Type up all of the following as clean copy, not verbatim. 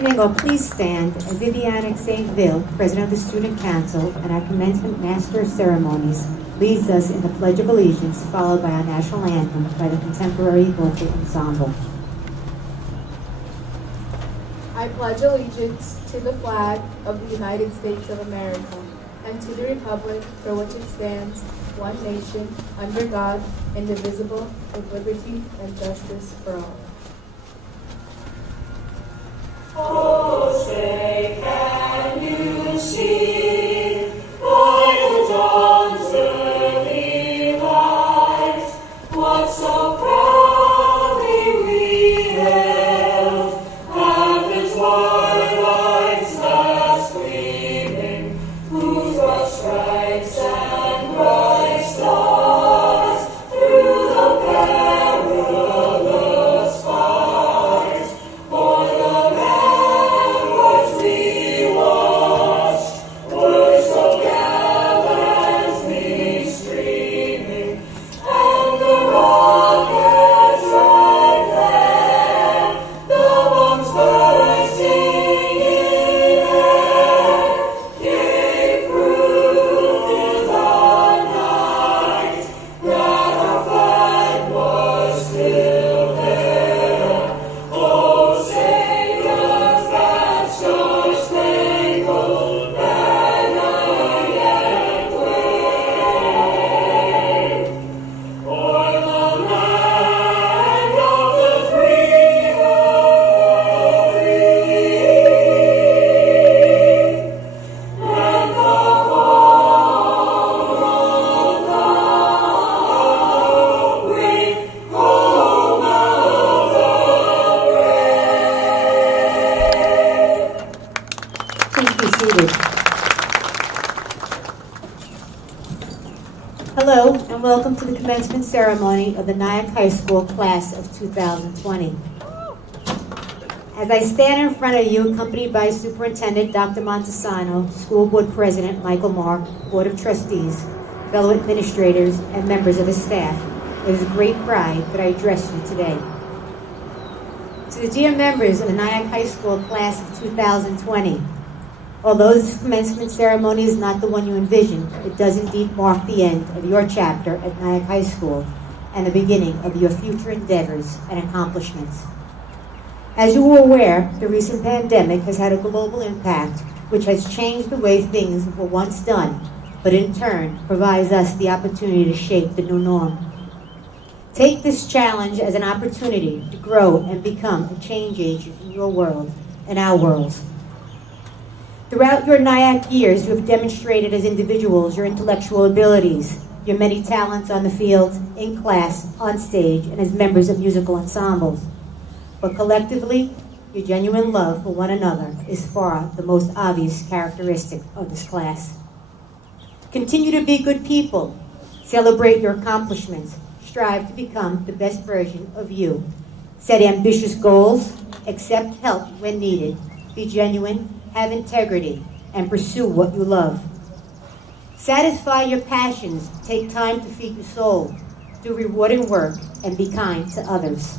standing, or please stand, as Viviana Saintville, President of the Student Council, and our commencement master of ceremonies, leads us in the Pledge of Allegiance, followed by our national anthem by the contemporary vocal ensemble. I pledge allegiance to the flag of the United States of America and to the republic for which it stands, one nation, under God, indivisible, with liberty and justice for all. Oh, say, can you see by the dawn's early light what so proudly we hailed at the twilight's last gleaming, whose broad stripes and bright stars through the perilous fight o'er the ramparts we watched were so gallantly streaming, and the rockets' red glare, the bombs bursting in air, gave proof through the night that our flag was still there. Oh, say does that star-spangled banner yet wave o'er the land of the free, and the home of the great home of the brave. Please be seated. Hello, and welcome to the commencement ceremony of the Nyack High School class of 2020. As I stand in front of you, accompanied by Superintendent Dr. Montesano, School Board President Michael Mark, Board of Trustees, fellow administrators, and members of the staff, it is a great pride that I address you today. To the dear members of the Nyack High School class of 2020, although this commencement ceremony is not the one you envisioned, it does indeed mark the end of your chapter at Nyack High School and the beginning of your future endeavors and accomplishments. As you are aware, the recent pandemic has had a global impact which has changed the way things were once done, but in turn provides us the opportunity to shape the new norm. Take this challenge as an opportunity to grow and become a change agent in your world and our worlds. Throughout your Nyack years, you have demonstrated as individuals your intellectual abilities, your many talents on the field, in class, on stage, and as members of musical ensembles. But collectively, your genuine love for one another is far the most obvious characteristic of this class. Continue to be good people, celebrate your accomplishments, strive to become the best version of you. Set ambitious goals, accept help when needed, be genuine, have integrity, and pursue what you love. Satisfy your passions, take time to feed your soul, do rewarding work, and be kind to others.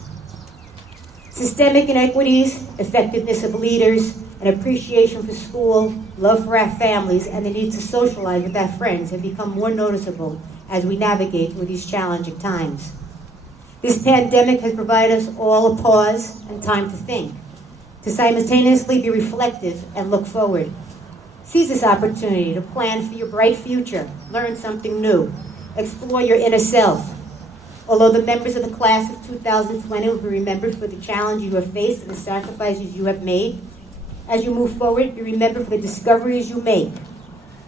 Systemic inequities, effectiveness of leaders, and appreciation for school, love for our families, and the need to socialize with our friends have become more noticeable as we navigate through these challenging times. This pandemic has provided us all a pause and time to think, to simultaneously be reflective and look forward. Seize this opportunity to plan for your bright future, learn something new, explore your inner self. Although the members of the class of 2020 will be remembered for the challenge you have faced and the sacrifices you have made, as you move forward, be remembered for the discoveries you make,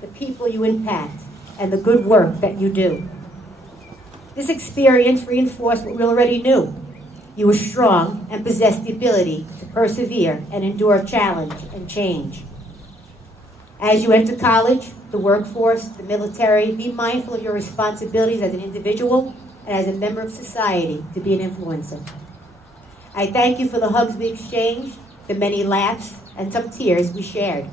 the people you impact, and the good work that you do. This experience reinforced what we already knew. You were strong and possessed the ability to persevere and endure challenge and change. As you enter college, the workforce, the military, be mindful of your responsibilities as an individual and as a member of society to be an influencer. I thank you for the hugs we exchanged, the many laughs, and some tears we shared.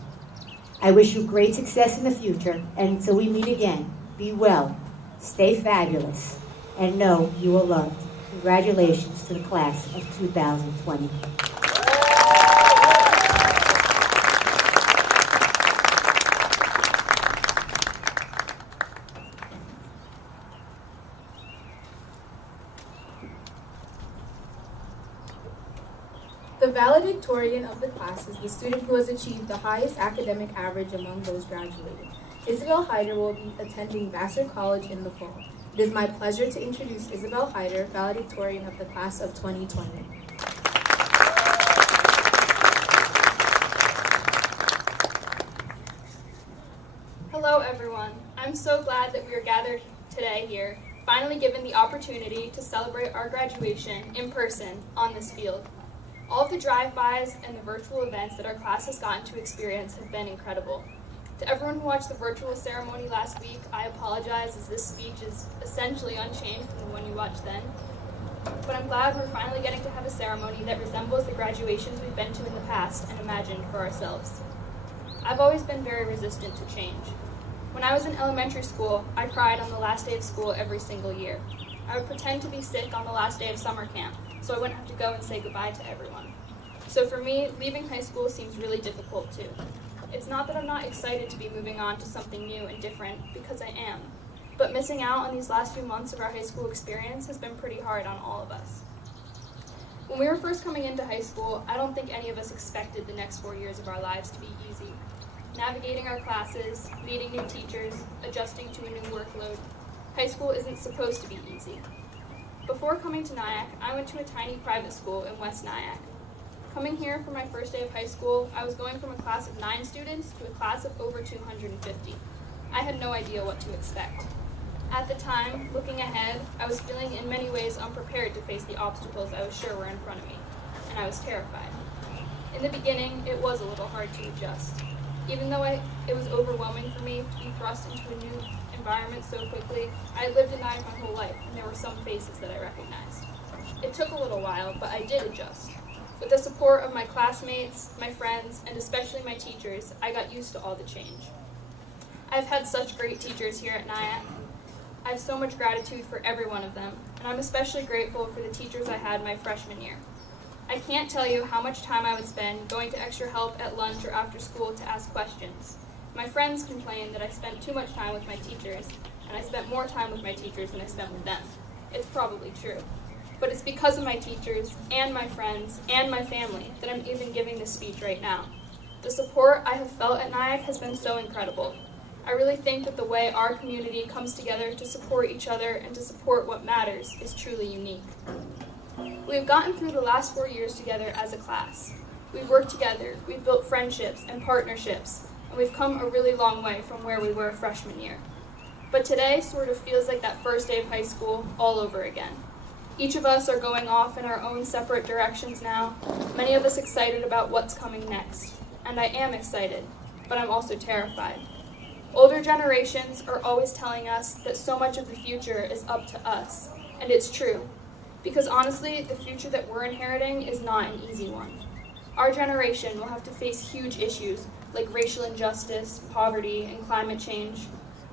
I wish you great success in the future, and until we meet again, be well, stay fabulous, and know you are loved. Congratulations to the class of 2020. The valedictorian of the class is the student who has achieved the highest academic average among those graduating. Isabel Hyder will be attending Vassar College in the fall. It is my pleasure to introduce Isabel Hyder, valedictorian of the class of 2020. Hello everyone. I'm so glad that we are gathered today here, finally given the opportunity to celebrate our graduation in person on this field. All of the drive-bys and the virtual events that our class has gotten to experience have been incredible. To everyone who watched the virtual ceremony last week, I apologize as this speech is essentially unchanged from the one you watched then. But I'm glad we're finally getting to have a ceremony that resembles the graduations we've been to in the past and imagined for ourselves. I've always been very resistant to change. When I was in elementary school, I cried on the last day of school every single year. I would pretend to be sick on the last day of summer camp, so I wouldn't have to go and say goodbye to everyone. So for me, leaving high school seems really difficult too. It's not that I'm not excited to be moving on to something new and different, because I am. But missing out on these last few months of our high school experience has been pretty hard on all of us. When we were first coming into high school, I don't think any of us expected the next 4 years of our lives to be easy. Navigating our classes, meeting new teachers, adjusting to a new workload. High school isn't supposed to be easy. Before coming to Nyack, I went to a tiny private school in West Nyack. Coming here for my first day of high school, I was going from a class of 9 students to a class of over 250. I had no idea what to expect. At the time, looking ahead, I was feeling in many ways unprepared to face the obstacles I was sure were in front of me, and I was terrified. In the beginning, it was a little hard to adjust. Even though it was overwhelming for me to be thrust into a new environment so quickly, I had lived in Nyack my whole life, and there were some faces that I recognized. It took a little while, but I did adjust. With the support of my classmates, my friends, and especially my teachers, I got used to all the change. I've had such great teachers here at Nyack. I have so much gratitude for every one of them, and I'm especially grateful for the teachers I had my freshman year. I can't tell you how much time I would spend going to extra help at lunch or after school to ask questions. My friends complain that I spent too much time with my teachers, and I spent more time with my teachers than I spent with them. It's probably true. But it's because of my teachers, and my friends, and my family that I'm even giving this speech right now. The support I have felt at Nyack has been so incredible. I really think that the way our community comes together to support each other and to support what matters is truly unique. We have gotten through the last 4 years together as a class. We've worked together, we've built friendships and partnerships, and we've come a really long way from where we were freshman year. But today sort of feels like that first day of high school all over again. Each of us are going off in our own separate directions now, many of us excited about what's coming next. And I am excited, but I'm also terrified. Older generations are always telling us that so much of the future is up to us, and it's true. Because honestly, the future that we're inheriting is not an easy one. Our generation will have to face huge issues like racial injustice, poverty, and climate change.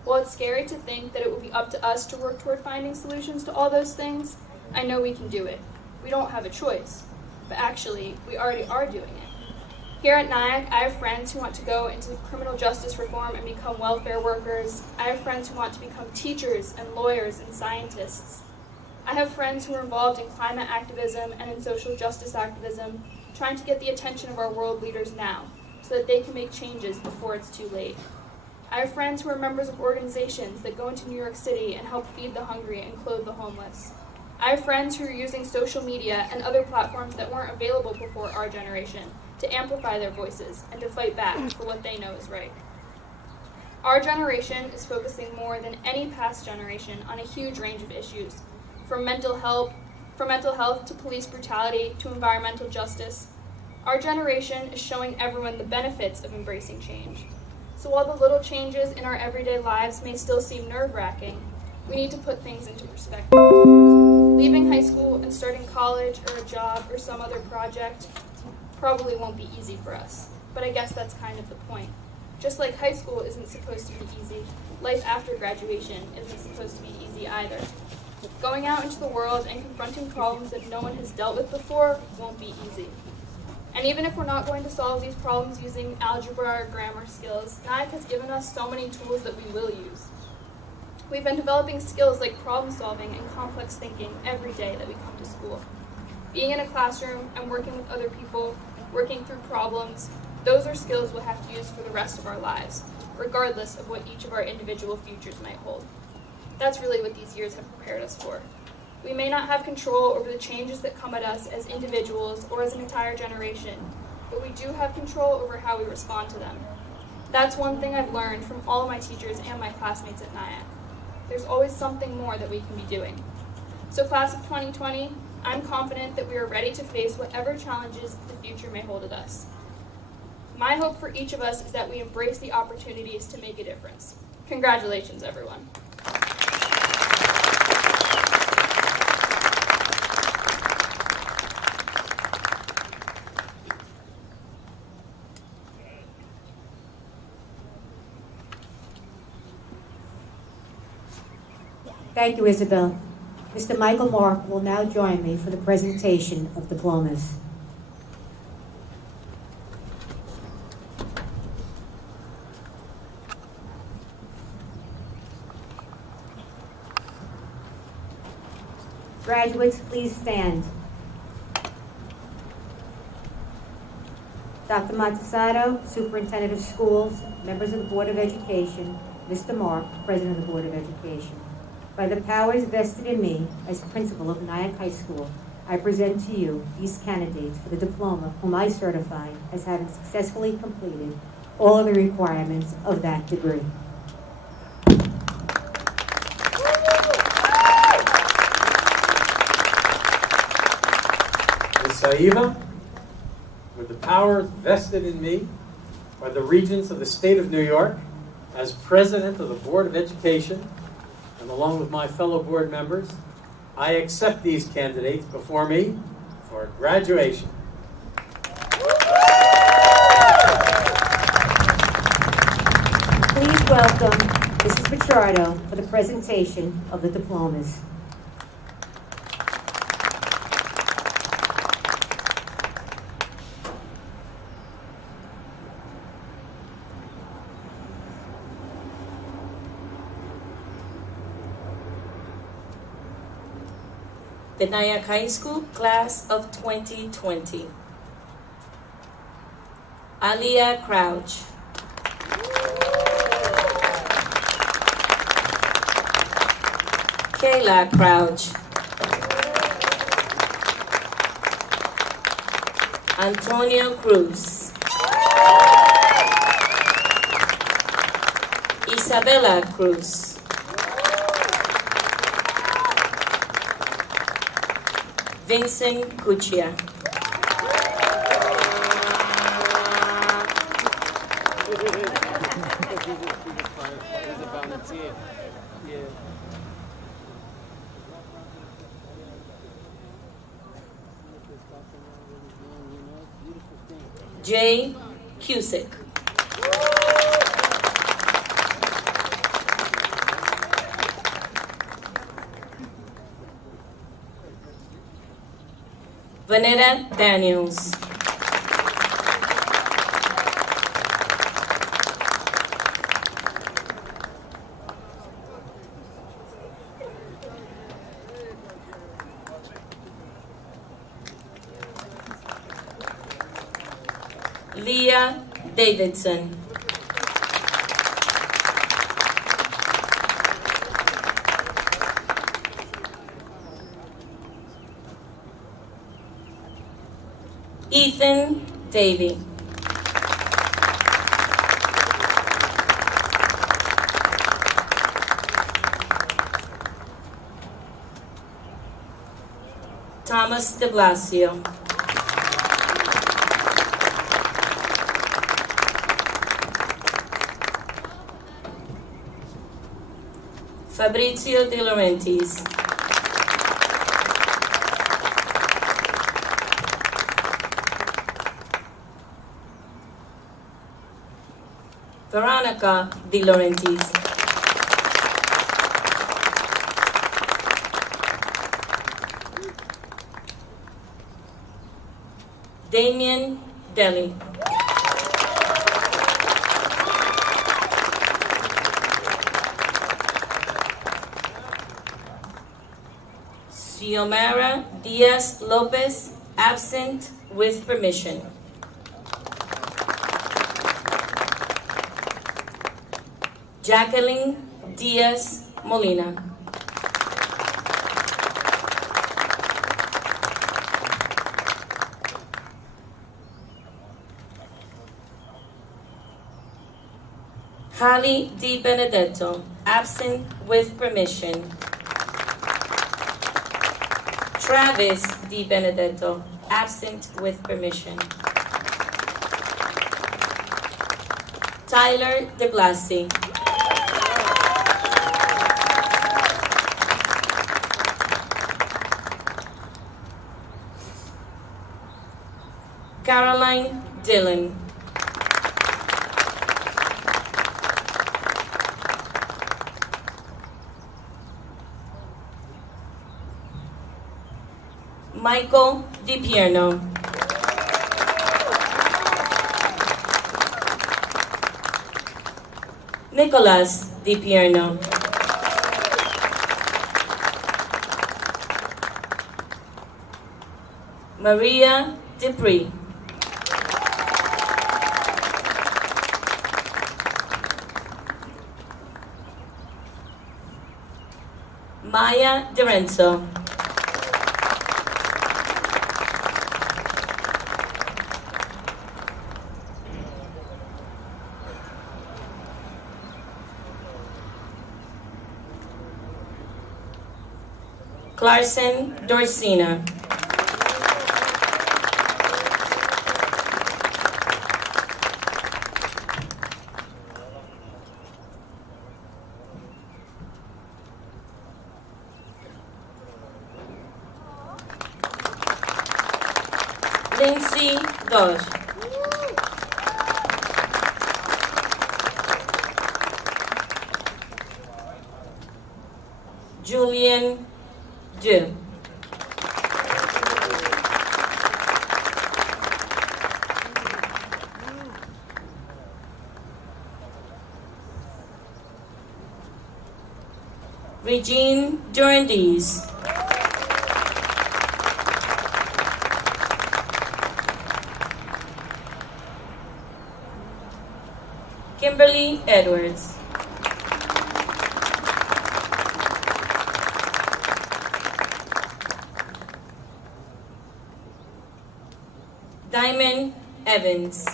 While it's scary to think that it will be up to us to work toward finding solutions to all those things, I know we can do it. We don't have a choice, but actually, we already are doing it. Here at Nyack, I have friends who want to go into criminal justice reform and become welfare workers. I have friends who want to become teachers and lawyers and scientists. I have friends who are involved in climate activism and in social justice activism, trying to get the attention of our world leaders now, so that they can make changes before it's too late. I have friends who are members of organizations that go into New York City and help feed the hungry and clothe the homeless. I have friends who are using social media and other platforms that weren't available before our generation to amplify their voices and to fight back for what they know is right. Our generation is focusing more than any past generation on a huge range of issues, from mental health to police brutality to environmental justice. Our generation is showing everyone the benefits of embracing change. So while the little changes in our everyday lives may still seem nerve-wracking, we need to put things into perspective. Leaving high school and starting college or a job or some other project probably won't be easy for us, but I guess that's kind of the point. Just like high school isn't supposed to be easy, life after graduation isn't supposed to be easy either. Going out into the world and confronting problems that no one has dealt with before won't be easy. And even if we're not going to solve these problems using algebra or grammar skills, Nyack has given us so many tools that we will use. We've been developing skills like problem solving and complex thinking every day that we come to school. Being in a classroom and working with other people, working through problems, those are skills we'll have to use for the rest of our lives, regardless of what each of our individual futures might hold. That's really what these years have prepared us for. We may not have control over the changes that come at us as individuals or as an entire generation, but we do have control over how we respond to them. That's one thing I've learned from all of my teachers and my classmates at Nyack. There's always something more that we can be doing. So class of 2020, I'm confident that we are ready to face whatever challenges the future may hold at us. My hope for each of us is that we embrace the opportunities to make a difference. Congratulations, everyone. Thank you, Isabel. Mr. Michael Moore will now join me for the presentation of diplomas. Graduates, please stand. Dr. Montesano, Superintendent of Schools, members of the Board of Education, Mr. Mark, President of the Board of Education. By the powers vested in me as principal of Nyack High School, I present to you these candidates for the diploma whom I certify as having successfully completed all of the requirements of that degree. Ms. Saiva, with the powers vested in me by the Regents of the State of New York, as President of the Board of Education, and along with my fellow board members, I accept these candidates before me for graduation. Please welcome Mrs. Pichardo for the presentation of the diplomas. The Nyack High School Class of 2020. Aliyah Crouch. Kayla Crouch. Antonio Cruz. Isabella Cruz. Vincent Cuccia. Jay Cusick. Vanetta Daniels. Leah Davidson. Ethan Davey. Thomas de Blasio. Fabrizio De Laurentiis. Veronica De Laurentiis. Damien Deli. Xiomara Diaz Lopez, absent with permission. Jacqueline Diaz Molina. Holly Di Benedetto, absent with permission. Travis Di Benedetto, absent with permission. Tyler De Blasi. Caroline Dillon. Michael DiPierno. Nicholas DiPierno. Maria Dupree. Maya Dorenzo. Clarkson Dorsina. Lindsay Dodge. Julian Du. Regine Durandis. Kimberly Edwards. Diamond Evans.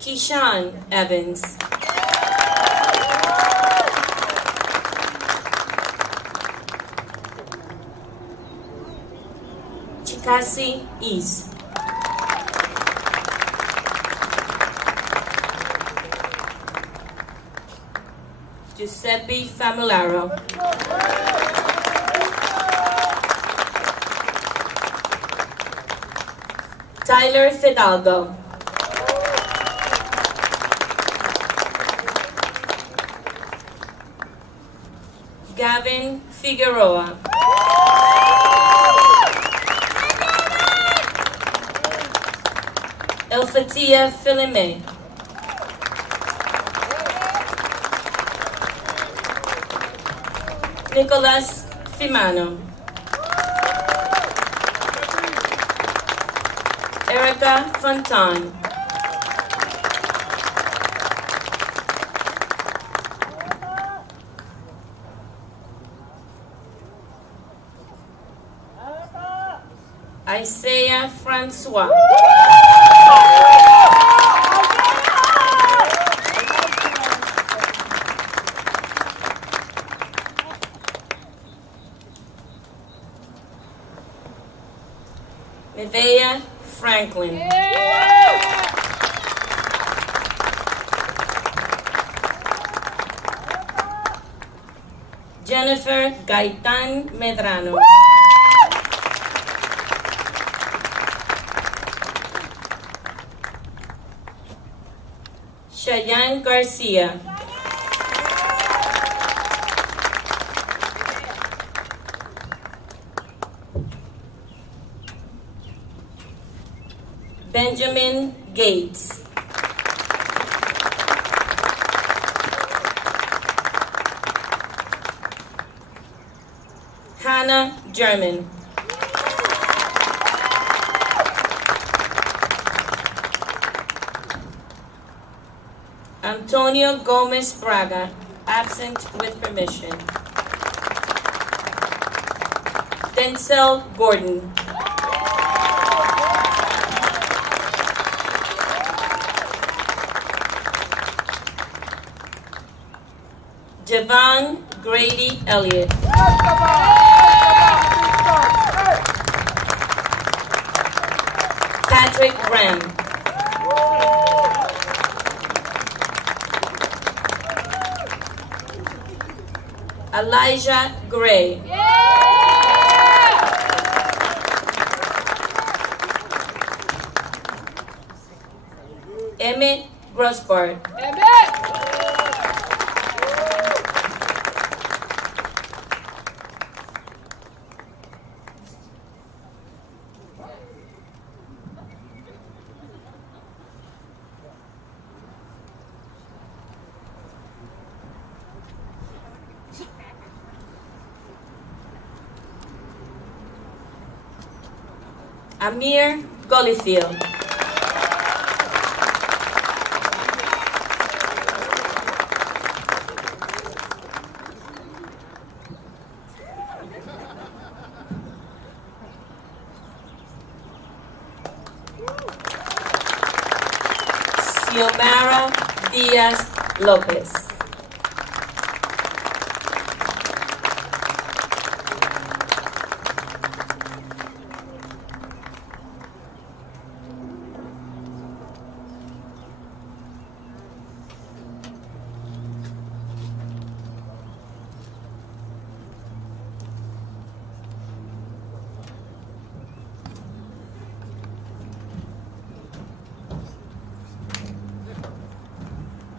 Keyshawn Evans. Chikasi East. Giuseppe Famularo. Tyler Fidalgo. Gavin Figueroa. Elfatia Filime. Nicolas Fimano. Erica Fontan. Isaiah Francois. Nevaeh Franklin. Jennifer Gaitan Medrano. Cheyenne Garcia. Benjamin Gates. Hannah German. Antonio Gomez Braga, absent with permission. Denzel Gordon. Javon Grady Elliott. Patrick Graham. Elijah Gray. Emmett Grossbart. Amir Golifield. Xiomara Diaz Lopez.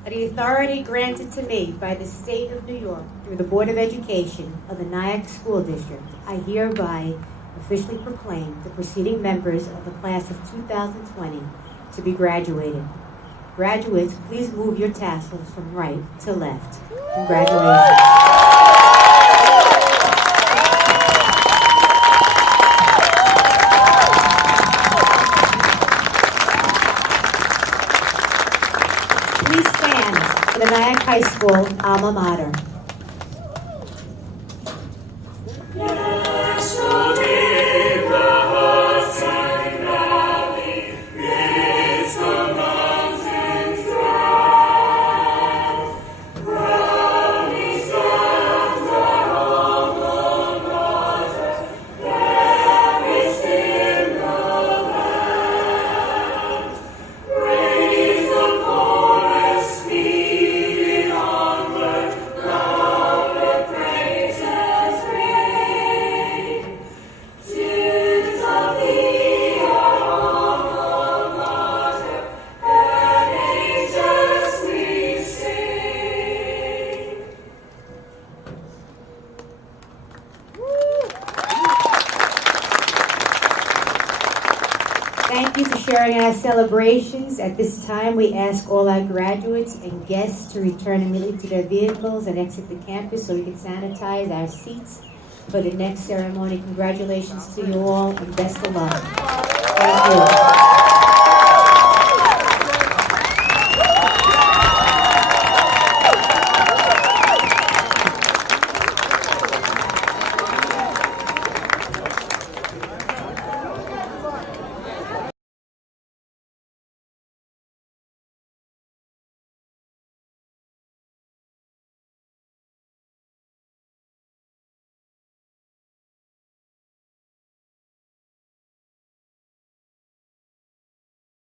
By the authority granted to me by the State of New York through the Board of Education of the Nyack School District, I hereby officially proclaim the preceding members of the class of 2020 to be graduated. Graduates, please move your tassels from right to left. Congratulations. Please stand for the Nyack High School alma mater. Thank you for sharing our celebrations. At this time, we ask all our graduates and guests to return immediately to their vehicles and exit the campus so we can sanitize our seats for the next ceremony. Congratulations to you all and best of luck. Thank you.